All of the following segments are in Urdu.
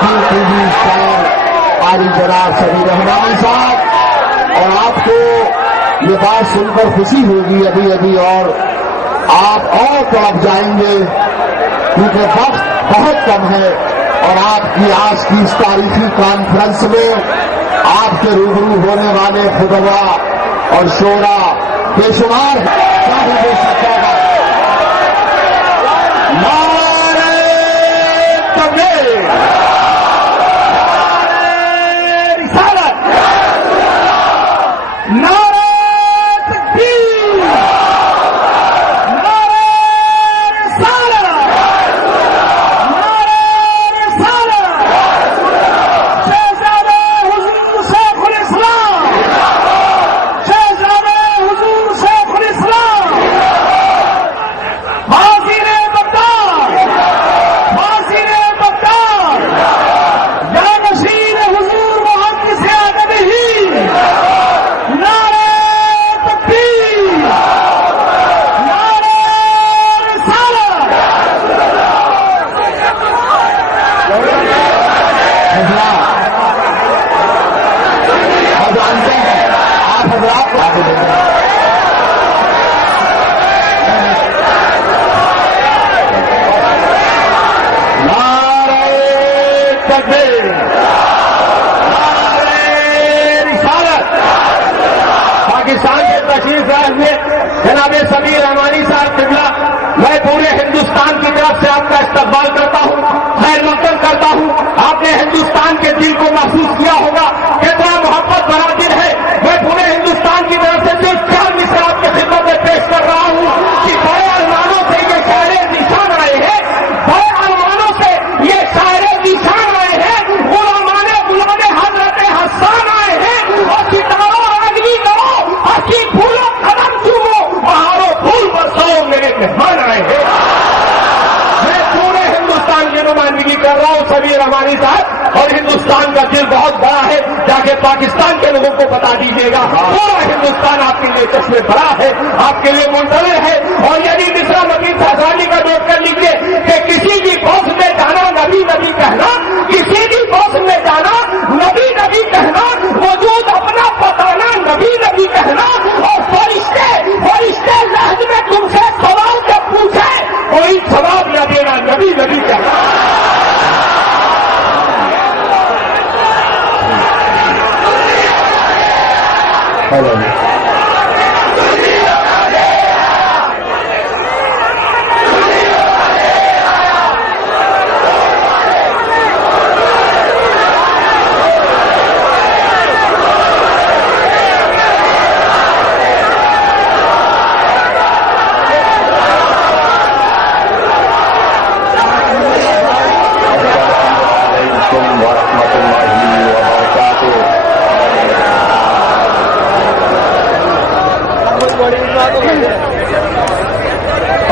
ٹی وی اسٹار قاری جناب سمیع رحمانی صاحب، اور آپ کو یہ بات سن کر خوشی ہوگی ابھی اور آپ اور طرف جائیں گے کیونکہ وقت بہت کم ہے، اور آپ کی آج کی اس تاریخی کانفرنس میں آپ کے روبرو ہونے والے خطبہ اور شعرا بے شمار صاحب سکتا نعرہ تکبیر، نعرہ رسالت، نعرہ تکبیر، نعرہ رسالت، نعرہ رسالت، شہزادہ حضور شیخ الاسلام، شہزادہ حضور شیخ الاسلام، حاضر بغداد، حاضر بغداد، جانشین حضور محدث ادبی، نعرہ تکبیر، نعرہ رسالت۔ آپ جانتے ہیں، آپ حضرات کو آگے دیتے ہیں۔ نعرہ تکبیر، نعرہ رسالت۔ پاکستان کے تشریف لائے ہوئے جناب سمیع رحمانی صاحب قبلہ، میں پورے ہندوستان کی طرف سے آپ کا استقبال کرتا ہوں، خیر مقدم کرتا ہوں۔ آپ نے ہندوستان کے دل کو محسوس کیا ہوگا کتنا محبت بھرا دل ہے۔ میں پورے ہندوستان کی طرف سے صرف 4 مصرع آپ کی خدمت میں پیش کر رہا ہوں کہ بڑے ارمانوں سے یہ شاعر نشان آئے ہیں، بڑے ارمانوں سے یہ شاعر نشان آئے ہیں، غلام حضرت حسان آئے ہیں، اور ستاروں آدمی کرو، ہنسی پھولو قدم چومو، بہاروں پھول برساؤ، میرے مہمان آئے ہیں۔ میں پورے ہندوستان کی نمائندگی کر رہا ہوں سمیع رحمانی صاحب، اور ہندوستان کا دل بہت بڑا ہے، جا کے پاکستان کے لوگوں کو بتا دیجیے گا پورا ہندوستان آپ کے لیے چشمے بھرا ہے، آپ کے لیے منتظر ہے۔ اور یعنی مصرع مزید فیصلانی کا نوٹ کر لیجیے کہ کسی بھی بوس میں جانا نبی نبی کہنا، کسی بھی بوس میں جانا نبی نبی کہنا، وجود اپنا بتانا نبی نبی کہنا، اور فرشتے لہج میں تم سے سوال جب پوچھے کوئی جواب نہ دینا نبی نبی کہنا۔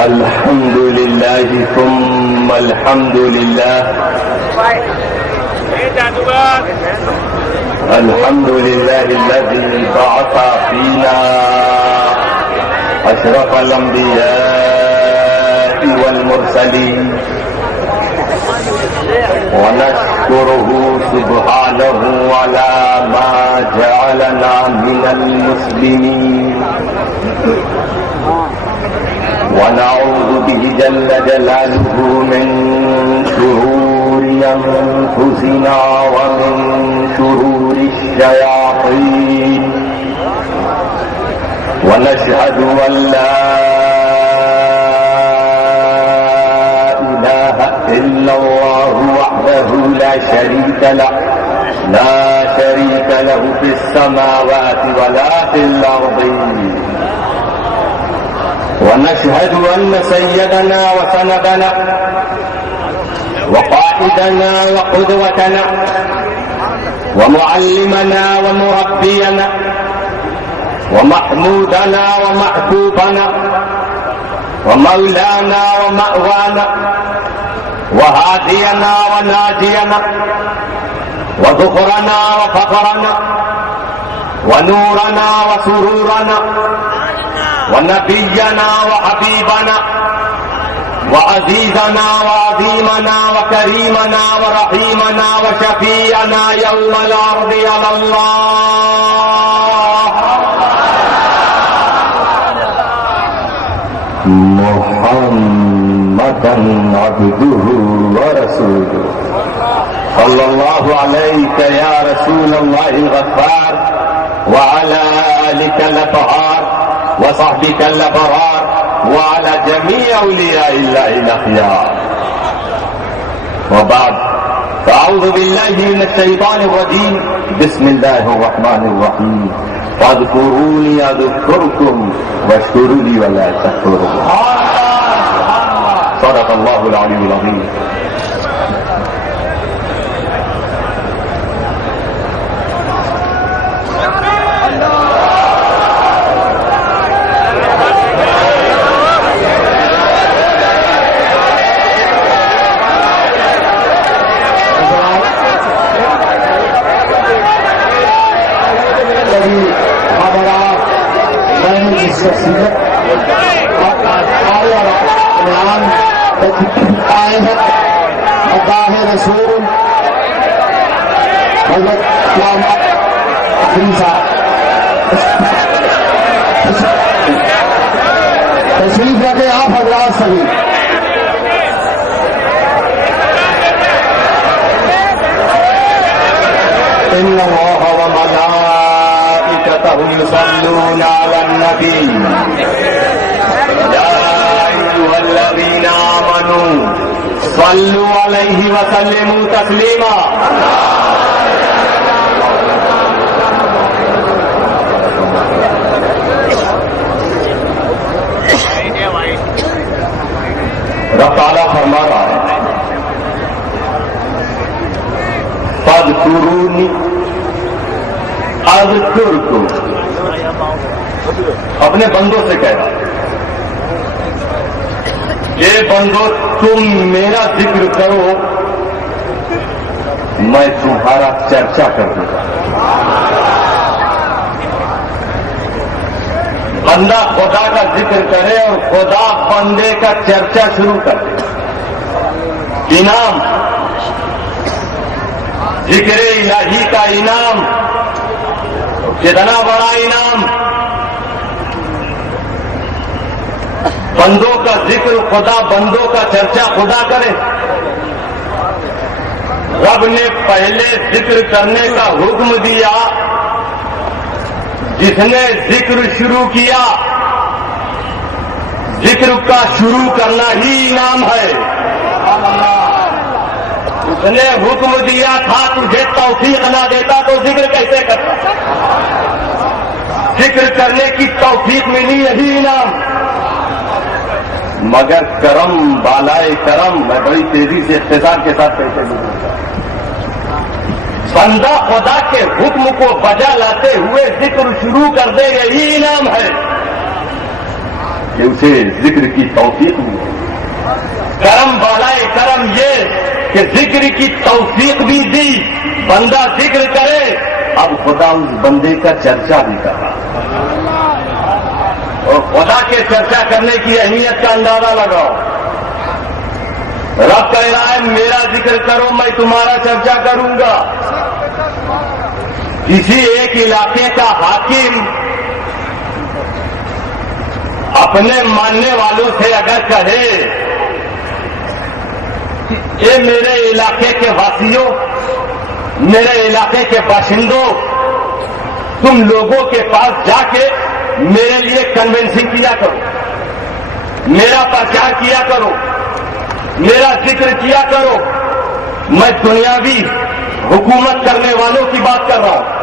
الحمد لله ثم الحمد لله، الحمد لله الذي بعث فينا أشرف الأنبياء والمرسلين، ونشكره سبحانه على ما جعلنا من المسلمين، ونعوذ به جل جلاله من شرور أنفسنا ومن شرور الشياطين، ونشهد أن لا إله إلا الله وحده لا شريك له، لا شريك له في السماوات ولا في الأرض، ونشهد أن سيدنا وسندنا وقائدنا وقدوتنا ومعلمنا ومربينا ومحمودنا ومحبوبنا ومولانا ومأوانا وهادينا وناجينا وذخرنا وفخرنا ونورنا وسرورنا ونبينا وحبيبنا وعزيزنا وعظيمنا وكريمنا ورحيمنا وشفيعنا يوم العرض على الله محمدا عبده ورسوله صلى الله عليك يا رسول الله الغفار وعلى آلك الأطهار وصحبك الأبرار وعلى جميع أولياء الله الأخيار وبعد فأعوذ بالله من الشيطان الرجيم بسم الله الرحمن الرحيم فاذكروني أذكركم واشكروا لي ولا تكفرون صدق الله العلي العظيم رسول حضرت علامہ افری صاحب تشریف رکھے آپ حضرات سبھی إن الله وملائكته يصلون على النبي يا أيها الذين آمنوا صلوا عليه وسلموا تسليما رب تعالیٰ فرما رہا ہے فاذکرونی اذکرکم اپنے بندوں سے کہہ رہا یہ بندو تم میرا ذکر کرو میں تمہارا چرچا کر دوں گا بندہ خدا کا ذکر کرے اور خدا بندے کا چرچا شروع کر دے انعام ذکر الہی کا انعام کتنا بڑا انعام بندوں کا ذکر خدا بندوں کا چرچا خدا کرے رب نے پہلے ذکر کرنے کا حکم دیا جس نے ذکر شروع کیا ذکر کا شروع کرنا ہی انعام ہے اس نے حکم دیا تھا تجھے توفیق نہ دیتا تو ذکر کیسے کرتا ذکر کرنے کی توفیق ملی یہی انعام مگر کرم بالائے کرم میں بڑی تیزی سے اختصار کے ساتھ کہتے ہیں بندہ خدا کے حکم کو بجا لاتے ہوئے ذکر شروع کر دے یہی انعام ہے کہ اسے ذکر کی توفیق ملی کرم بالائے کرم یہ کہ ذکر کی توفیق بھی دی بندہ ذکر کرے اب خدا اس بندے کا چرچا بھی کر رہا اور خدا کے چرچا کرنے کی اہمیت کا اندازہ لگاؤ رب کہہ رہا ہے میرا ذکر کرو میں تمہارا چرچا کروں گا کسی ایک علاقے کا حاکم اپنے ماننے والوں سے اگر کہے کہ میرے علاقے کے واسیوں میرے علاقے کے باشندوں تم لوگوں کے پاس جا کے میرے لیے کنونسنگ کیا کرو میرا پرچار کیا کرو میرا ذکر کیا کرو میں دنیاوی حکومت کرنے والوں کی بات کر رہا ہوں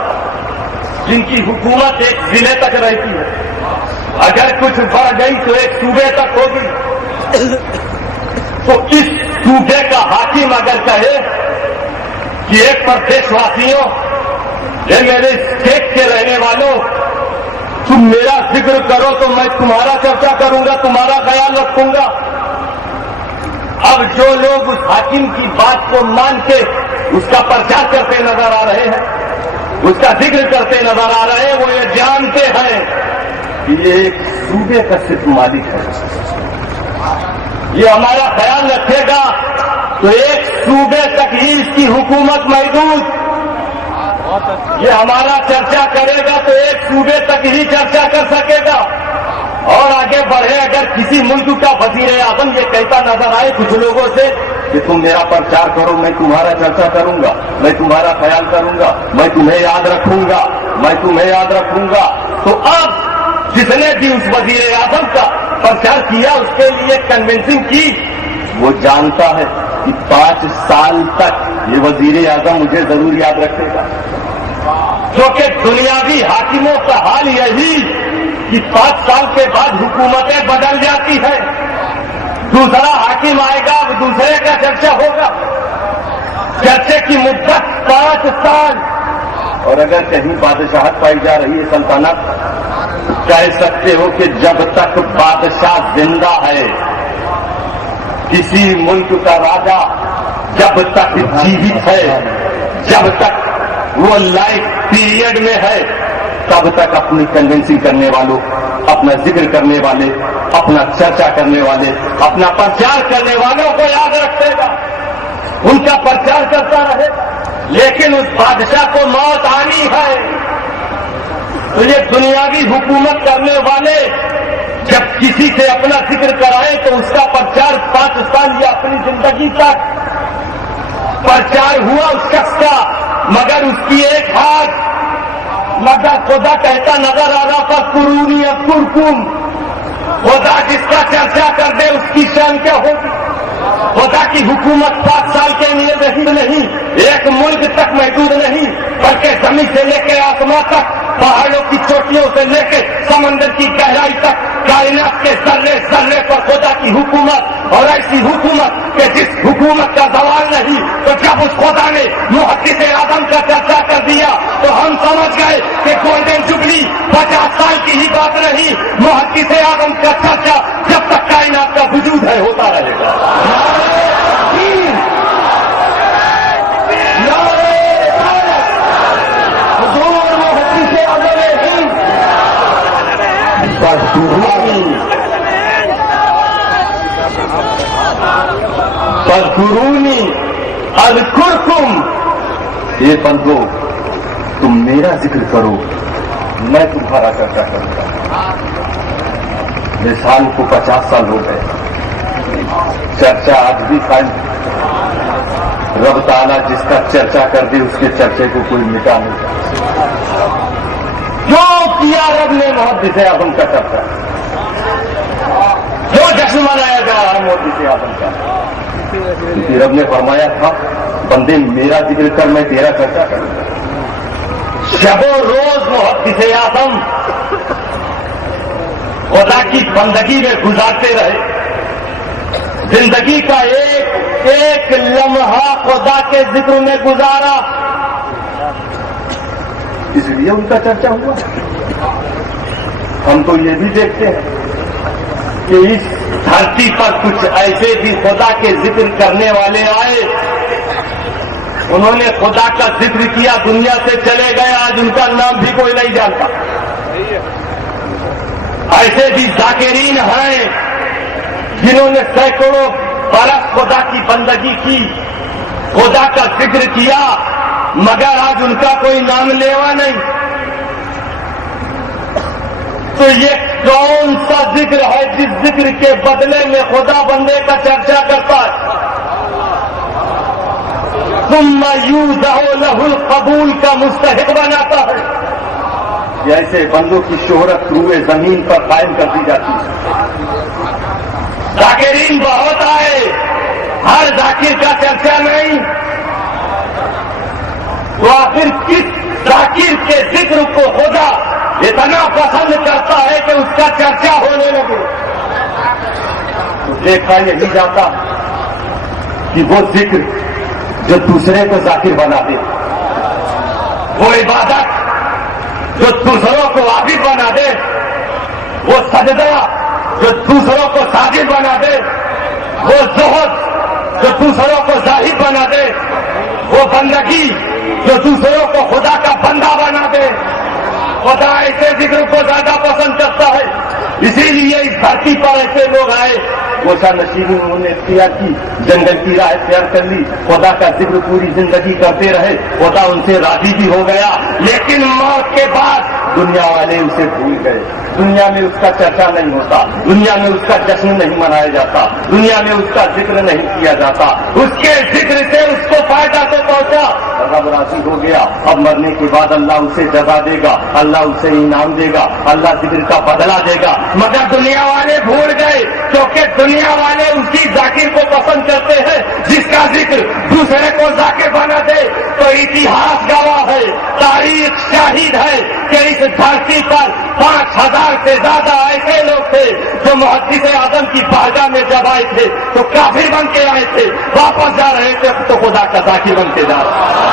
جن کی حکومت ایک ضلع تک رہتی ہے اگر کچھ بڑھ گئی تو ایک صوبے تک ہوگی تو اس صوبے کا حاکم اگر کہے کہ ایک پردیش واسیوں یہ میرے اسٹیٹ کے رہنے والوں تم میرا ذکر کرو تو میں تمہارا چرچا کروں گا تمہارا خیال رکھوں گا اب جو لوگ اس حاکم کی بات کو مان کے اس کا پرچار کرتے نظر آ رہے ہیں اس کا ذکر کرتے نظر آ رہے ہیں وہ یہ جانتے ہیں کہ یہ ایک صوبے کا صرف مالک ہے یہ ہمارا خیال رکھے گا تو ایک صوبے تک ہی اس کی حکومت محدود. یہ ہمارا چرچا کرے گا تو ایک صوبے تک ہی چرچا کر سکے گا, اور آگے بڑھے اگر کسی ملک کا وزیر اعظم یہ کہتا نظر آئے کچھ لوگوں سے کہ تم میرا پرچار کرو, میں تمہارا چرچا کروں گا, میں تمہارا خیال کروں گا, میں تمہیں یاد رکھوں گا, میں تمہیں یاد رکھوں گا, تو اب جس نے بھی اس وزیر اعظم کا پرچار کیا اس کے لیے کنونسنگ کی, وہ جانتا ہے کہ 5 سال تک یہ وزیر اعظم مجھے ضرور یاد رکھے گا. کیونکہ دنیاوی حاکموں کا حال یہی کہ 5 سال کے بعد حکومتیں بدل جاتی ہیں, دوسرا حاکم آئے گا, دوسرے کا چرچا ہوگا, چرچے کی مدت 5 سال. اور اگر کہیں بادشاہت پائی جا رہی ہے, سلطنت, کہہ سکتے ہو کہ جب تک بادشاہ زندہ ہے, کسی ملک کا راجا جب تک جیوت ہے, جب تک وہ لائف پیریڈ میں ہے, تب تک اپنی کنونسنگ کرنے والوں, اپنا ذکر کرنے والے, اپنا چرچا کرنے والے, اپنا پرچار کرنے والوں کو یاد رکھے گا, ان کا پرچار کرتا رہے گا. لیکن اس بادشاہ کو موت آنی ہے, تو یہ دنیاوی حکومت کرنے والے جب کسی سے اپنا ذکر کرائے تو اس کا پرچار 5 سال یا اپنی زندگی تک پرچار ہوا اس شخص کا, مگر اس کی ایک ہاتھ, مگر خدا کہتا نظر آ رہا تھا قرونی اذکرکم, خدا جس کا چرچا کر دے اس کی شان کیا ہوگی. خدا کی حکومت 5 سال کے لیے نہیں, ایک ملک تک محدود نہیں, بلکہ زمین سے لے کے آسمان تک, پہاڑوں کی چوٹیوں سے لے کے سمندر کی گہرائی تک, کائنات کے ذرے ذرے پر خدا کی حکومت, اور ایسی حکومت کہ جس حکومت کا زوال نہیں. تو جب اس خدا نے محدث اعظم کا چرچا کر دیا تو ہم سمجھ گئے کہ گولڈن جبلی 50 سال کی ہی بات نہیں, محدث اعظم کا چرچا جب تک کائنات کا وجود ہے ہوتا رہے گا. فاذکرونی اذکرکم, یہ بندو تم میرا ذکر کرو, میں تمہارا چرچا کروں گا. مثال کو 50 سال ہو گئے, چرچا آج بھی قائم. رب تعالیٰ جس کا چرچا کر دے اس کے چرچے کو کوئی مٹا نہیں سکتا. جو کیا رب نے محدث اعظم کا چرچا, جو جشن منایا جا رہا ہے محدث اعظم کا, کیونکہ رب نے فرمایا تھا بندے میرا ذکر کر, میں تیرا چرچا کروں گا. شب و روز محدث اعظم خدا کی بندگی میں گزارتے رہے, زندگی کا ایک لمحہ خدا کے ذکر میں گزارا, اس لیے ان کا چرچا ہوا. ہم تو یہ بھی دیکھتے ہیں کہ اس دھرتی پر کچھ ایسے بھی خدا کے ذکر کرنے والے آئے, انہوں نے خدا کا ذکر کیا, دنیا سے چلے گئے, آج ان کا نام بھی کوئی نہیں جانتا. ایسے بھی ذاکرین ہیں جنہوں نے سینکڑوں برس خدا کی بندگی کی, خدا کا ذکر کیا, مگر آج ان کا کوئی نام لیوا نہیں. تو یہ کون سا ذکر ہے جس ذکر کے بدلے میں خدا بندے کا چرچا کرتا ہے؟ ثم یوزع لہ القبول کا مستحق بناتا ہے. ایسے بندوں کی شہرت روئے زمین پر قائم کر دی جاتی ہے. ذاکرین بہت آئے, ہر ذاکر کا چرچا نہیں. تو آخر کس ذاکر کے ذکر کو خدا اتنا پسند کرتا ہے کہ اس کا چرچا ہونے لگے؟ تو دیکھا یہی جاتا کہ وہ ذکر جو دوسرے کو ذاکر بنا دے, وہ عبادت جو دوسروں کو عابد بنا دے, وہ سجدہ جو دوسروں کو ساجد بنا دے, وہ زہد جو دوسروں کو زاہد بنا دے, وہ بندگی جو دوسروں کو خدا کا بندہ بنا دے, خدا ایسے ذکر کو زیادہ پسند کرتا ہے. اسی لیے اس دھرتی پر ایسے لوگ آئے گوشہ نشینی انہوں نے اختیار کی، جنگل کی راہ اختیار کر لی، خدا کا ذکر پوری زندگی کرتے رہے، خدا ان سے راضی بھی ہو گیا، لیکن موت کے بعد دنیا والے اسے بھول گئے، دنیا میں اس کا چرچا نہیں ہوتا، دنیا میں اس کا جشن نہیں منایا جاتا، دنیا میں اس کا ذکر نہیں کیا جاتا، اس کے ذکر سے اس کو فائدہ تو پہنچا، رب راضی ہو گیا، اب مرنے کے بعد اللہ اسے جزا دے گا، اللہ اسے انعام دے گا، اللہ ذکر کا بدلہ دے گا، مگر دنیا والے بھول گئے، کیونکہ دنیا والے اسی ذاکر کو پسند کرتے ہیں جس کا ذکر دوسرے کو ذاکر بنا دے، تو اتہاس گواہ ہے، تاریخ شاہد ہے کہ اس دھرتی پر 5000 سے زیادہ ایسے لوگ تھے جو محدث اعظم کی بارگاہ میں جب آئے تھے تو کافر بن کے آئے تھے، واپس جا رہے تھے تو خدا کا ذاکر بن کے جا رہے تھے۔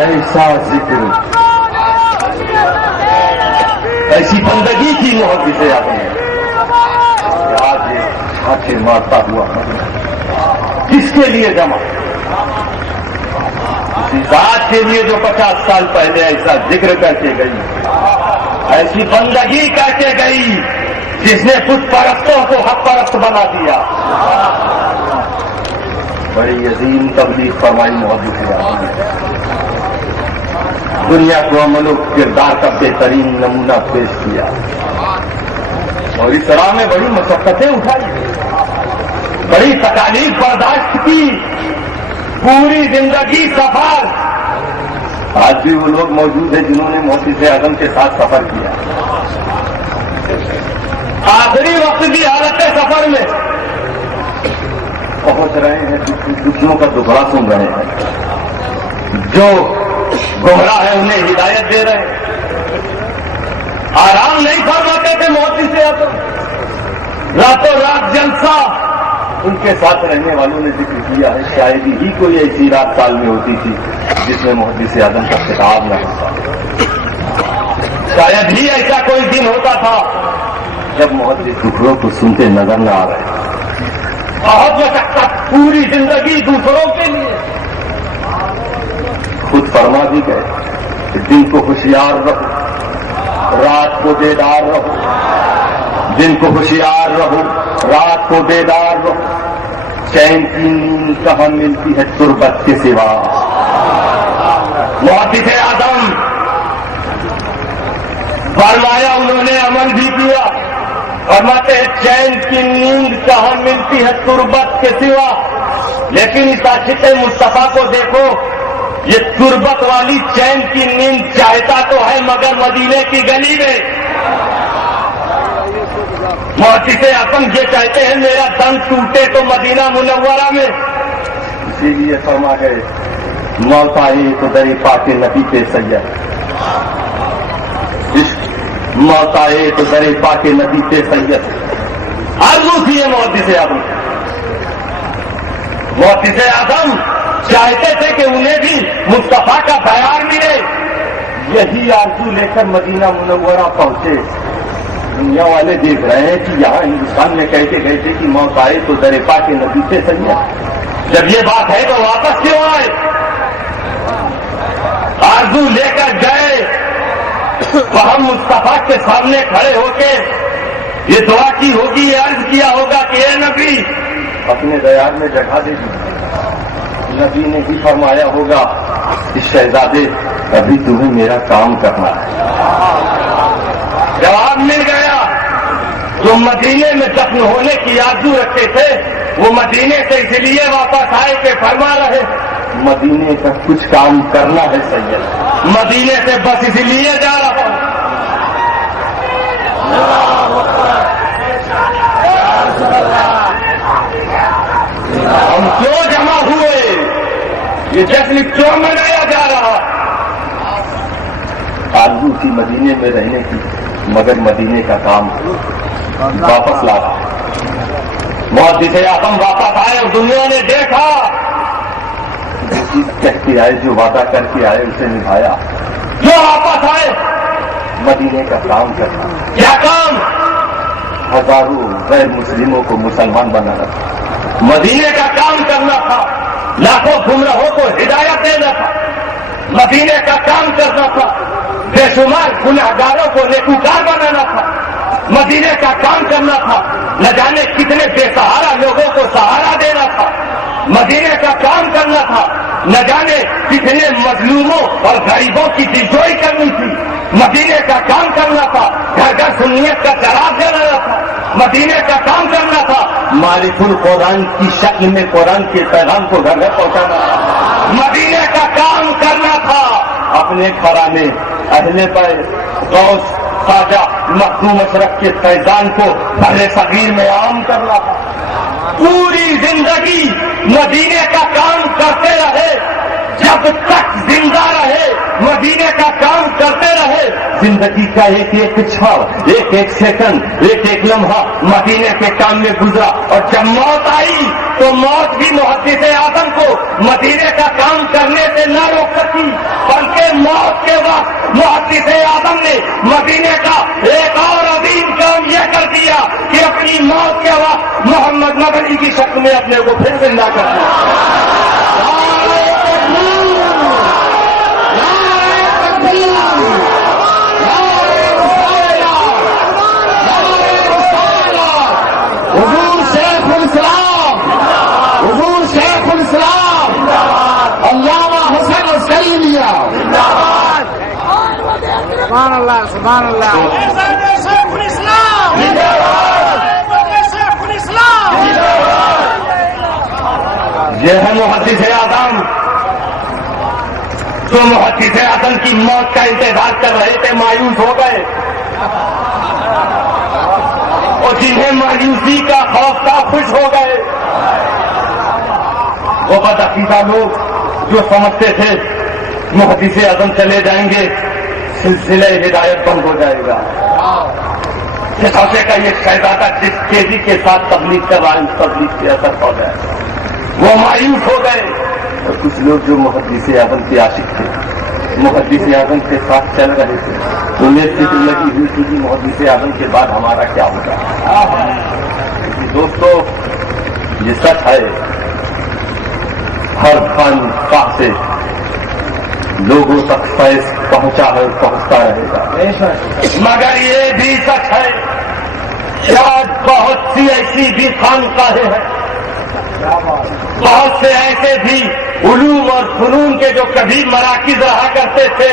ایسا ذکر، ایسی بندگی کی محبت سے آپ نے آج آنکھیں مارتا ہوا کس کے لیے جمع؟ اسی ذات کے لیے جو 50 سال پہلے ایسا ذکر کر کے گئی، ایسی بندگی کر کے گئی جس نے بت پرستوں کو حق پرست بنا دیا۔ بڑی عظیم تبلیغ فرمائی محبت سے آپ نے، دنیا کو عمل و کردار کا بہترین نمونہ پیش کیا، اور اس راہ میں بڑی مشقتیں اٹھائی، بڑی تکالیف برداشت کی، پوری زندگی سفر۔ آج بھی وہ لوگ موجود ہیں جنہوں نے محدث اعظم کے ساتھ سفر کیا، آخری وقت کی حالت سفر میں پہنچ رہے ہیں، دوسروں کا دکھڑا سن رہے ہیں، جو گمراہ ہے انہیں ہدایت دے رہے ہیں، آرام نہیں فرماتے تھے محدث اعظم، راتوں رات جلسہ، ان کے ساتھ رہنے والوں نے ذکر کیا ہے شاید ہی کوئی ایسی رات سال میں ہوتی تھی جس میں محدث اعظم کا خطاب نہ ہوتا، شاید ہی ایسا کوئی دن ہوتا تھا جب محدث ٹکڑوں کو سنتے نظر نہ آ رہے، بہت مشقت، پوری زندگی دوسروں کے لیے، خود فرما بھی گئے کہ دن کو ہوشیار رہو، رات کو بیدار رہو، دن کو ہوشیار رہو، رات کو بیدار رہو، چین کی نیند کہاں ملتی ہے تربت کے سوا۔ محدث اعظم فرمایا، انہوں نے عمل بھی کیا، فرماتے ہیں چین کی نیند کہاں ملتی ہے تربت کے سوا، لیکن اس عاشق مصطفیٰ کو دیکھو، یہ تربت والی چین کی نیند چاہتا تو ہے مگر مدینے کی گلی میں۔ محدث اعظم یہ کہتے ہیں میرا دم ٹوٹے تو مدینہ منورہ میں، اسی لیے فرما گئے موت آئی تو دری پاک نبی کے سید، موت آئے تو درے پاک نبی کے سید، آرزو تھی محدث اعظم۔ محدث اعظم چاہتے تھے کہ انہیں بھی مصطفیٰ کا بیان ملے، یہی آرزو لے کر مدینہ منورہ پہنچے۔ دنیا والے دیکھ رہے ہیں کہ یہاں ہندوستان میں کہتے گئے تھے کہ موت آئے تو درے پاک نبی سے سید، جب یہ بات ہے تو واپس کیوں آئے؟ آرزو لے کر گئے، وہاں مصطفیٰ کے سامنے کھڑے ہو کے یہ دعا کی ہوگی، یہ عرض کیا ہوگا کہ اے نبی اپنے دیار میں جگہ دے دی، نبی نے بھی فرمایا ہوگا اس شہزادے ابھی تمہیں میرا کام کرنا ہے۔ جواب مل گیا، جو مدینے میں دفن ہونے کی آرزو رکھتے تھے وہ مدینے سے اس لیے واپس آئے کہ فرما رہے مدینے کا کچھ کام کرنا ہے سید، مدینے سے بس اس لیے جا رہا ہوں۔ ہم کیوں جمع ہوئے، یہ جشن کیوں منایا جا رہا؟ آرزو تھی مدینے میں رہنے کی، مگر مدینے کا کام واپس لا رہا۔ محدث اعظم واپس آئے اور دنیا نے دیکھا جو چیز کہہ کے آئے، جو وعدہ کر کے آئے اسے نبھایا، جو واپس آئے مدینے کا کام کرنا۔ کیا کام؟ ہزاروں غیر مسلموں کو مسلمان بنانا تھا، مدینے کا کام کرنا تھا، لاکھوں گمراہوں کو ہدایت دینا تھا، مدینے کا کام کرنا تھا، بے شمار گنہگاروں کو نیکوکار بنانا تھا، مدینے کا کام کرنا تھا، نہ جانے کتنے بے سہارا لوگوں کو سہارا دینا تھا، مدینے کا کام کرنا تھا، نہ جانے کتنے مظلوموں اور غریبوں کی دلجوئی کرنی تھی، مدینے کا کام کرنا تھا، گھر گھر سنیت کا چراغ جلانا تھا، مدینے کا کام کرنا تھا، معرف القرآن کی شکل میں قرآن کے پیغام کو گھر گھر پہنچانا تھا، مدینے کا کام کرنا تھا، اپنے گھرانے اہل بیت غوث خواجہ مخدوم اشرف کے فیضان کو بر صغیر میں عام کرنا تھا، پوری زندگی مدینے کا کام کرتے رہے، جب تک زندہ رہے مدینے کا کام کرتے رہے، زندگی کا ایک ایک چھاؤ، ایک ایک سیکنڈ، ایک ایک لمحہ مدینے کے کام میں گزرا، اور جب موت آئی تو موت بھی محدث اعظم کو مدینے کا کام کرنے سے نہ روک سکی، بلکہ موت کے وقت محدث اعظم نے مدینے کا ایک اور عظیم کام یہ کر دیا کہ اپنی موت کے وقت محمد مدنی کی شکل میں اپنے کو پھر زندہ کر دیا۔ حضور شیخ الاسلام، حضور شیخ الاسلام علامہ حسین عسکری لیا، سبحان اللہ سبحان اللہ، شیخ الاسلام، شیخ الاسلام۔ یہ ہے محدث اعظم، جو محدث اعظم کی موت کا انتظار کر رہے تھے مایوس ہو گئے، اور جنہیں مایوسی کا خوف تھا خوش ہو گئے۔ وہ بدعقیدہ لوگ جو سمجھتے تھے محدث اعظم چلے جائیں گے سلسلہ ہدایت بند ہو جائے گا، جیسے کا یہ شہزادہ جس تیزی کے ساتھ تبلیغ کر رہا ہے اس تبلیغ سے اثر پڑ گیا، وہ مایوس ہو گئے۔ اور کچھ لوگ جو محدث اعظم کے عاشق تھے، محدث اعظم کے ساتھ چل رہے تھے، انہیں فکر لگی ہوئی تھی کہ محدث اعظم کے بعد ہمارا کیا ہوگا۔ دوستو یہ سچ ہے، ہر خان خواہ سے لوگوں تک فیض پہنچا ہے، پہنچتا رہے گا، مگر یہ بھی سچ ہے شاید بہت سی ایسی بھی خانقاہیں ہیں، بہت سے ایسے بھی علوم اور فنون کے جو کبھی مراکز رہا کرتے تھے،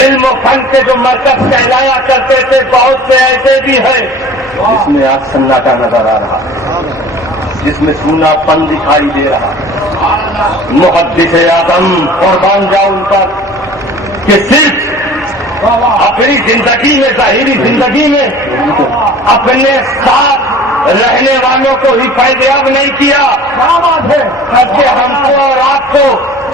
علم و فن کے جو مرکز کہلایا کرتے تھے، بہت سے ایسے بھی ہیں جس میں آج سناٹا نظر آ رہا ہے، جس میں سونا پن دکھائی دے رہا ہے۔ محدث اعظم قربان جاؤ ان پر کہ صرف اپنی زندگی میں، ظاہری زندگی میں اپنے ساتھ رہنے والوں کو ہی فائدیاب نہیں کیا، بلکہ ہم کو اور آپ کو،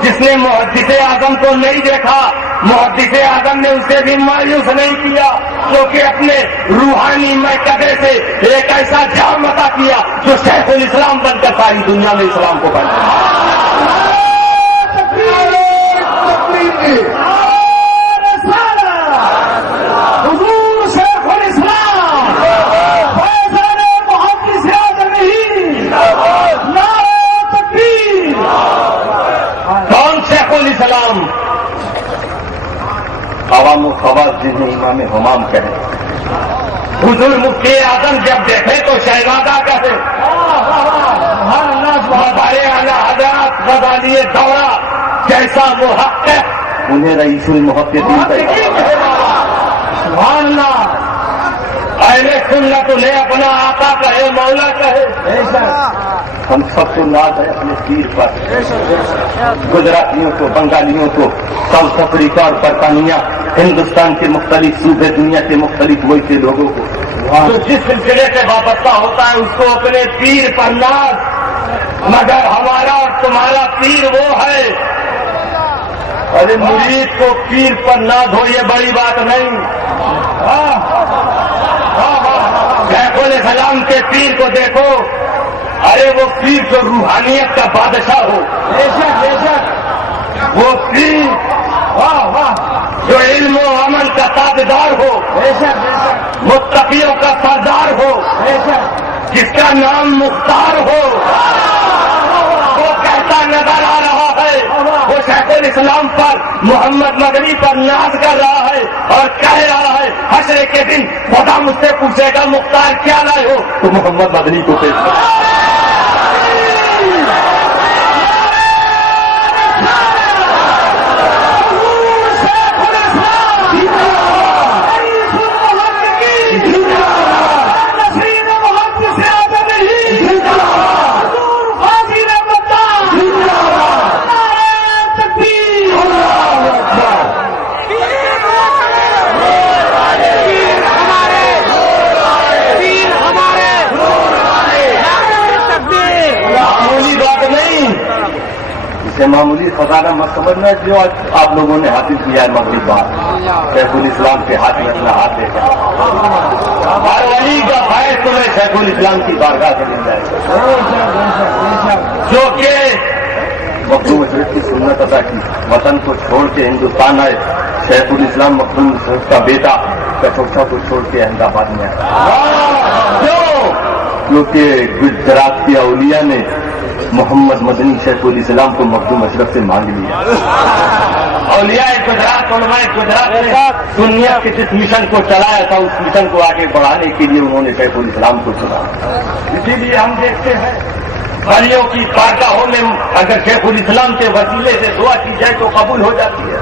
جس نے محدث اعظم کو نہیں دیکھا، محدث اعظم نے اسے بھی مایوس نہیں کیا، کیونکہ اپنے روحانی مرکزے سے ایک ایسا جام عطا کیا جو شیخ الاسلام بن کر ساری دنیا میں اسلام کو بنایا۔ حضور شیخ الاسلام فیضان محدث اعظم ہی، نعرہ تکبیر۔ کون شیخ الاسلام؟ عوام و خواص جنہیں امام حمام کہے، حضور مفتی اعظم جب دیکھے تو شہزادہ کہے، ہمارے اعلیٰ حضرات غزالی دورہ جیسا محقق انہیں رئیس المحققین کہا۔ سبحان اللہ، اہل سنت انہیں اپنا آقا کہے، مولا کہے۔ ہم سب کو ناز ہے اپنے پیر پر، گجراتیوں کو، بنگالیوں کو، ساؤتھ افریقہ اور برطانیہ، ہندوستان کے مختلف صوبے، دنیا کے مختلف ملک کے لوگوں کو جو جس سلسلے سے وابستہ ہوتا ہے اس کو اپنے پیر پر ناز، مگر ہمارا اور تمہارا پیر وہ ہے۔ ارے مرید کو پیر پر ناز ہو یہ بڑی بات نہیں، شیخ الاسلام کے پیر کو دیکھو، ارے وہ پیر جو روحانیت کا بادشاہ ہو، وہ پیر جو علم و عمل کا تابع تاجدار ہو، متقیوں کا سردار ہو، جس کا نام مختار ہو، وہ کہتا نظر آ رہا ہے، وہ شیخ الاسلام پر محمد مدنی پر ناز کر رہا ہے اور کہہ رہا ہے حشر کے دن خدا مجھ سے پوچھے گا مختار کیا لائے ہو، تو محمد مدنی کو پیش کرو۔ معمولی خزانہ مت سمجھنا جو آپ لوگوں نے حاصل کیا ہے مغرب بات شیخ الاسلام کے ہاتھ میں اپنا ہاتھ لے کر ہر ولی کا فائد تمہیں شیخ الاسلام کی بارگاہ سے مل جائے جو کہ مخدوم اشرف کی سنت عطا کی، وطن کو چھوڑ کے ہندوستان آئے، شیخ الاسلام مخدوم اشرف کا بیٹا کٹوکھا کو چھوڑ کے احمد آباد میں آیا، کیونکہ گجرات کے اولیاء نے محمد مدنی شیخ الاسلام کو مخدوم اشرف سے مانگ لیا۔ اولیاء گجرات، علماء گجرات نے سنیت کے جس مشن کو چلایا تھا اس مشن کو آگے بڑھانے کے لیے انہوں نے شیخ الاسلام کو چنا۔ اسی لیے ہم دیکھتے ہیں ولیوں کی بارگاہوں میں اگر شیخ الاسلام کے وسیلے سے دعا کی جائے تو قبول ہو جاتی ہے۔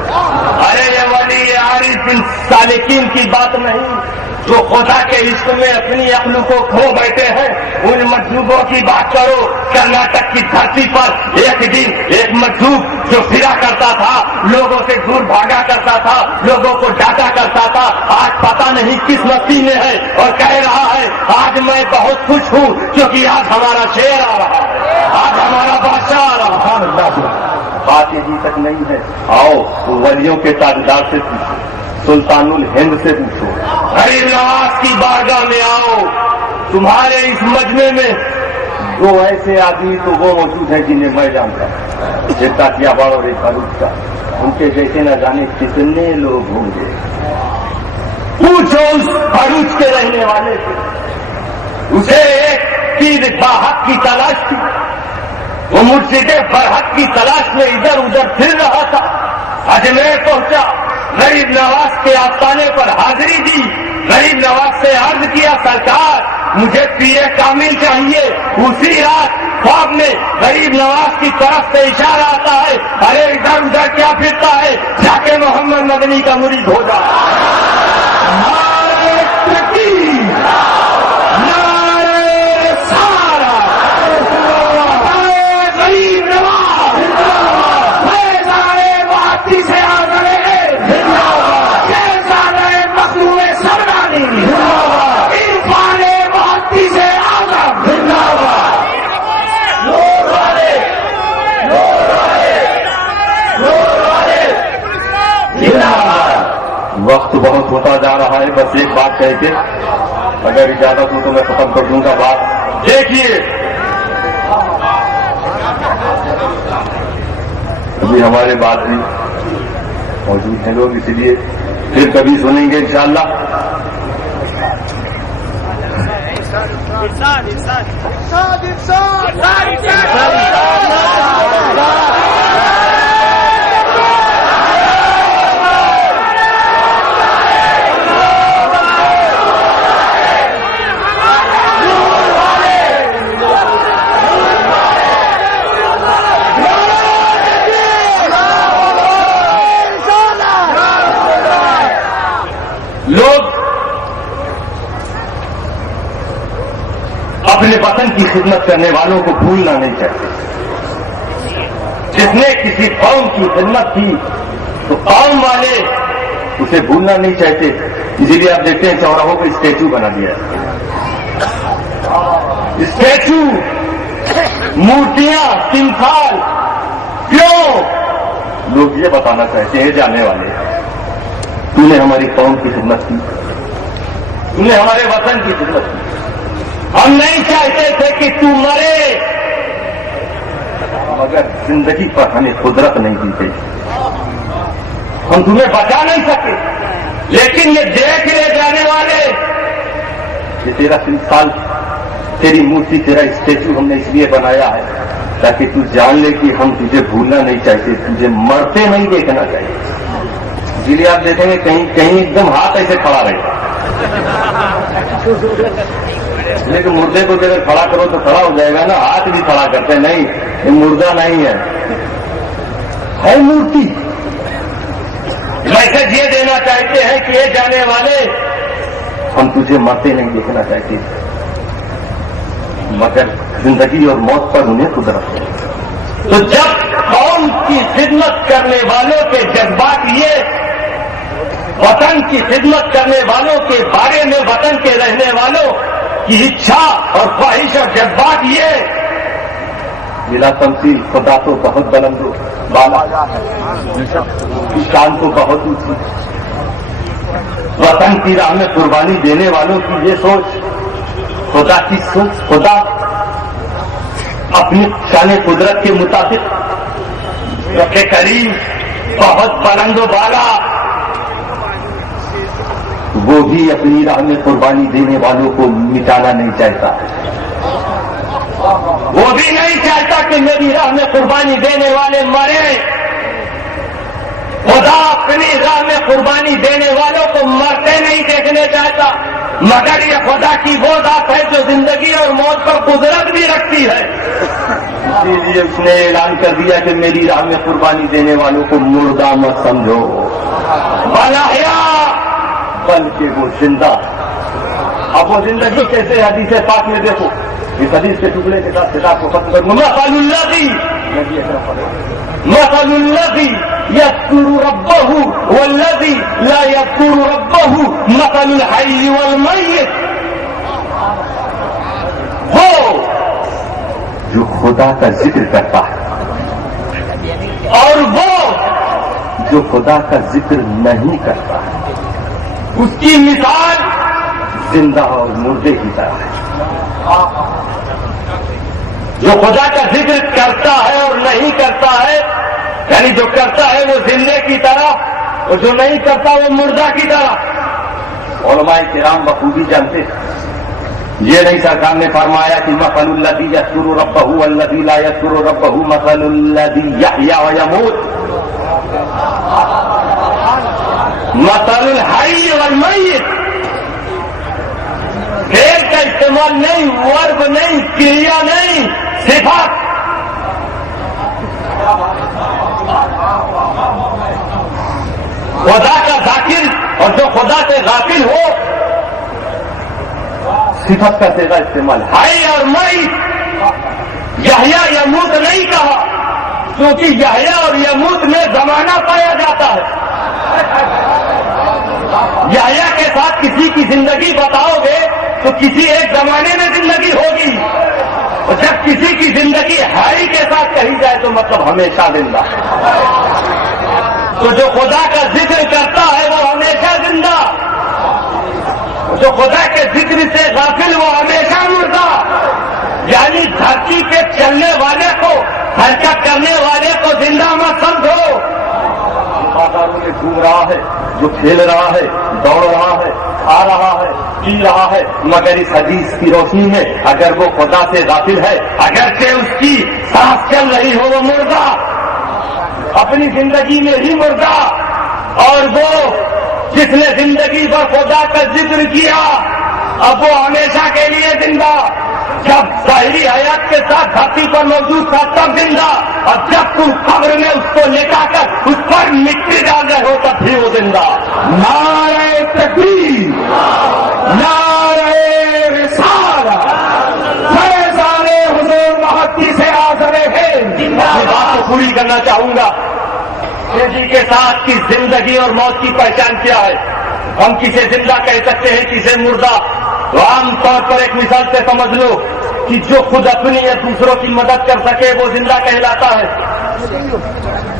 ارے یہ ولی یہ عارف ان سالکین کی بات نہیں جو خدا کے عشق میں اپنی عقل کو کھو بیٹھے ہیں، ان مجذوبوں کی بات کرو۔ کرناٹک کی دھرتی پر ایک دن ایک مجذوب جو پھرا کرتا تھا، لوگوں سے دور بھاگا کرتا تھا، لوگوں کو ڈانٹا کرتا تھا، آج پتہ نہیں کس مستی میں ہے اور کہہ رہا ہے آج میں بہت خوش ہوں کیونکہ آج ہمارا شیر آ رہا ہے، آج ہمارا بادشاہ آ رہا ہے۔ بات یہی تک نہیں ہے، آؤ ولیوں کے تاجدار سے پوچھو، سلطان الہند سے پوچھو، غریب نواز کی بارگاہ میں آؤ، تمہارے اس مجمع میں دو ایسے آدمی تو وہ موجود ہیں جنہیں میں جانتا ہوں، ایک تاکیا باڑ اور ایک بھروچ کا، ان کے جیسے نہ جانے کتنے لوگ ہوں گے۔ پوچھو اس بھروچ کے رہنے والے سے، اسے ایک پیر باحق کی تلاش تھی، وہ مرشد برحق کی تلاش میں ادھر ادھر پھر رہا تھا، اجمیر پہنچا، غریب نواز کے آستانے پر حاضری دی، غریب نواز سے عرض کیا سرکار مجھے پیر کامل چاہیے۔ اسی رات خواب میں غریب نواز کی طرف سے اشارہ آتا ہے، ارے ادھر ادھر کیا پھرتا ہے، جا کے محمد مدنی کا مرید ہو جا۔ نعرہ تکبیر، نعرہ سارا، غریب نواز فیضان وحدتی سے آگے مخدوم سرگانی عرفان وحدتی سے آگم وقت بہت ہوتا جا رہا ہے، بس ایک بات کہہ کے اگر اجازت ہو تو میں ختم کر دوں گا بات۔ دیکھیے ابھی ہمارے بات بھی موجود ہیں لوگ، اسی لیے پھر کبھی سنیں گے انشاءاللہ۔ لوگ اپنے وطن کی خدمت کرنے والوں کو بھولنا نہیں چاہتے۔ جس نے کسی قوم کی خدمت کی تو قوم والے اسے بھولنا نہیں چاہتے، اسی لیے آپ دیکھتے ہیں چوراہوں کو اسٹیچو بنا دیا ہے، اسٹیچو، مورتیاں، تمثال۔ کیوں؟ لوگ یہ بتانا چاہتے ہیں جانے والے تو نے ہماری قوم کی خدمت کی، تو نے ہمارے وطن کی خدمت کی، ہم نہیں چاہتے تھے کہ تو مرے، مگر زندگی پر ہمیں قدرت نہیں دی گئی، ہم تمہیں بچا نہیں سکے، لیکن یہ دیکھ لے جانے والے کہ تیرا تمثال، تیری مورتی، تیرا اسٹیچو ہم نے اس لیے بنایا ہے تاکہ تو جان لے کہ ہم تجھے بھولنا نہیں چاہتے، تجھے مرتے نہیں دیکھنا چاہیے. اسی لیے آپ دیکھیں گے کہیں کہیں ایک دم ہاتھ ایسے کھڑا رہے گا، لیکن مردے کو اگر کھڑا کرو تو کھڑا ہو جائے گا نا. ہاتھ بھی کھڑا کرتے نہیں، یہ مردہ نہیں ہے مورتی. میسج یہ دینا چاہتے ہیں کہ یہ جانے والے ہم تجھے مرتے نہیں دیکھنا چاہتے، مگر زندگی اور موت پر انہیں قدرت ہے. تو جب قوم کی خدمت کرنے والوں کے جذبات یہ، وطن کی خدمت کرنے والوں کے بارے میں، وطن کے رہنے والوں کی اچھا اور خواہش اور جذبات یہ، بلا تمثیل خدا تو بہت بلند ہو بالا، شان تو بہت اونچی. وطن کی راہ میں قربانی دینے والوں کی یہ سوچ، خدا کی سوچ، خدا اپنی شان قدرت کے مطابق رب کریم بہت بلند و بالا، وہ بھی اپنی راہ میں قربانی دینے والوں کو مٹانا نہیں چاہتا. وہ بھی نہیں چاہتا کہ میری راہ میں قربانی دینے والے مرے. خدا اپنی راہ میں قربانی دینے والوں کو مرتے نہیں دیکھنے چاہتا، مگر یہ خدا کی وہ ذات ہے جو زندگی اور موت پر قدرت بھی رکھتی ہے. اسی لیے اس نے اعلان کر دیا کہ میری راہ میں قربانی دینے والوں کو مردہ مت سمجھو، بلایا بلکہ وہ زندہ. اب وہ زندگی کیسے؟ حدیث پاک میں دیکھو، اس حدیث کے ٹکڑے کے ساتھ کتاب کو ختم کروں. مثل الذی یذکر ربہ والذی لا یذکر ربہ مثل الحی والمیت. وہ جو خدا کا ذکر کرتا ہے اور وہ جو خدا کا ذکر نہیں کرتا ہے، اس کی مثال زندہ اور مردے کی طرح ہے. جو خدا کا ذکر کرتا ہے اور نہیں کرتا ہے، یعنی جو کرتا ہے وہ زندے کی طرح اور جو نہیں کرتا وہ مردہ کی طرح. علماء کرام بخوبی جانتے ہیں. یہ نہیں سرکار نے فرمایا کہ مثل الذی یذکر ربہ والذی لا یذکر ربہ مثل الذی یحیی ویموت، مثل الحی والمیت. فعل کا استعمال نہیں، ورب نہیں، کریا نہیں، صفات. خدا کا ذاکر اور جو خدا سے غافل ہو، صفت کا صیغہ استعمال. حی اور میت، یحییٰ یموت نہیں کہا کیونکہ یحییٰ اور یموت میں زمانہ پایا جاتا ہے. یحییٰ کے ساتھ کسی کی زندگی بتاؤ گے تو کسی ایک زمانے میں زندگی ہوگی، اور جب کسی کی زندگی حی کے ساتھ کہی جائے تو مطلب ہمیشہ زندہ. تو جو خدا کا ذکر کرتا ہے وہ ہمیشہ زندہ، جو خدا کے ذکر سے غافل وہ ہمیشہ مردہ. یعنی دھرتی کے چلنے والے کو، حرکت کرنے والے کو زندہ مت سمجھو. بازاروں میں گھوم رہا ہے، جو کھیل رہا ہے، دوڑ رہا ہے، کھا رہا ہے، پی رہا ہے، مگر اس حدیث کی روشنی میں اگر وہ خدا سے غافل ہے، اگرچہ اس کی سانس چل رہی ہو، وہ مردہ، اپنی زندگی میں ہی مردہ. اور وہ جس نے زندگی پر خدا کا ذکر کیا اب وہ ہمیشہ کے لیے زندہ. جب ظاہری حیات کے ساتھ دھرتی پر موجود تھا تب زندہ، اور جب تم قبر میں اس کو لٹا کر اس پر مٹی ڈال رہے ہو تب بھی وہ زندہ. نعرہ تکبیر، نعرہ رسالت، فیضان حضور محدث اعظم ہند. میں بات کو پوری کرنا چاہوں گا. کسی کے ساتھ کی زندگی اور موت کی پہچان کیا ہے؟ ہم کسے زندہ کہہ سکتے ہیں، کسے مردہ؟ تو عام طور پر ایک مثال سے سمجھ لو کہ جو خود اپنی یا دوسروں کی مدد کر سکے وہ زندہ کہلاتا ہے،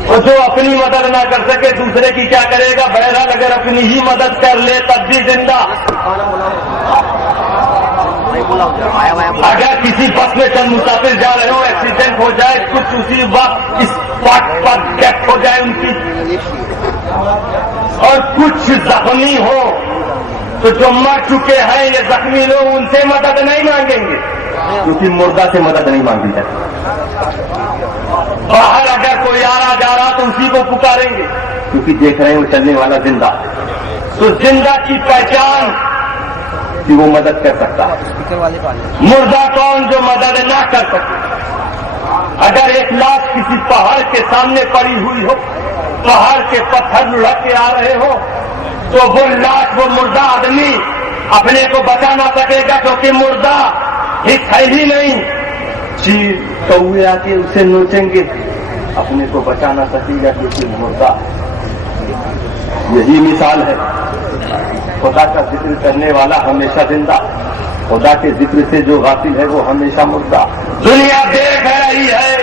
اور جو اپنی مدد نہ کر سکے دوسرے کی کیا کرے گا؟ بہرحال اگر اپنی ہی مدد کر لے تب بھی زندہ. اگر کسی بس میں چند مسافر جا رہے ہو، ایکسیڈنٹ ہو جائے، کچھ اسی وقت اس اسپاٹ پر ڈیتھ ہو جائے ان کی، اور کچھ زخمی ہو تو جو مر چکے ہیں یہ زخمی لوگ ان سے مدد نہیں مانگیں گے، کیونکہ مردہ سے مدد نہیں مانگی جاتی۔ باہر اگر کوئی آ رہا جا رہا تو اسی کو پکاریں گے، کیونکہ دیکھ رہے ہیں وہ چلنے والا زندہ ہے۔ تو زندہ کی پہچان کہ وہ مدد کر سکتا ہے، مردہ کون جو مدد نہ کر سکے۔ اگر ایک لاش کسی پہاڑ کے سامنے پڑی ہوئی ہو، پہاڑ کے پتھر لڑک کے آ رہے ہو، تو وہ لاش، وہ مردہ آدمی اپنے کو بچا نہ سکے گا، کیونکہ مردہ حص ہے ہی نہیں۔ چیز کوے آ کے اسے نوچیں گے، اپنے کو بچا نہ سکے گا کیونکہ مردہ۔ یہی مثال ہے، خدا کا ذکر کرنے والا ہمیشہ زندہ، خدا کے ذکر سے جو غافل ہے وہ ہمیشہ مردہ۔ دنیا دیکھ رہی ہے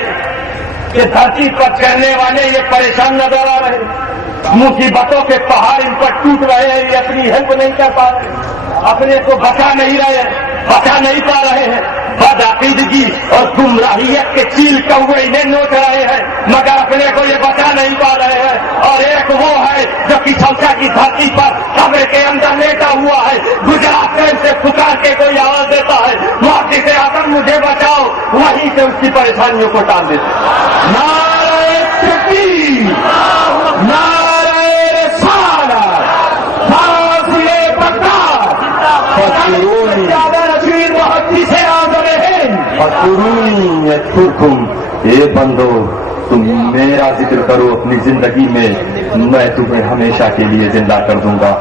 کہ دھرتی پر چلنے والے یہ پریشان نظر آ رہے، مصیبتوں کے پہاڑ ان پر ٹوٹ رہے ہیں، یہ اپنی ہیلپ نہیں کر پا رہے، اپنے کو بچا نہیں رہے، بچا نہیں پا رہے ہیں۔ بدعقیدگی اور گمراہیت کے چیل کوے انہیں نوچ رہے ہیں، مگر اپنے کو یہ بچا نہیں پا رہے ہیں۔ اور ایک وہ ہے جو کسوچا کی دھرتی پر قبر کے اندر لیٹا ہوا ہے، گجرات میں سے پکار کے کوئی آواز دیتا ہے، معافی سے آدم مجھے بچاؤ، وہیں سے اس کی پریشانیوں کو ٹال دیتے۔ نعرہ تکبیر، نعرہ رسالت، فاضل بغداد، زیادہ نشیر محدث اعظم ہند۔ فَاذْكُرُونِي يَذْكُرْكُمْ، اے بندو تم میرا ذکر کرو اپنی زندگی میں، میں تمہیں ہمیشہ کے لیے زندہ کر دوں گا۔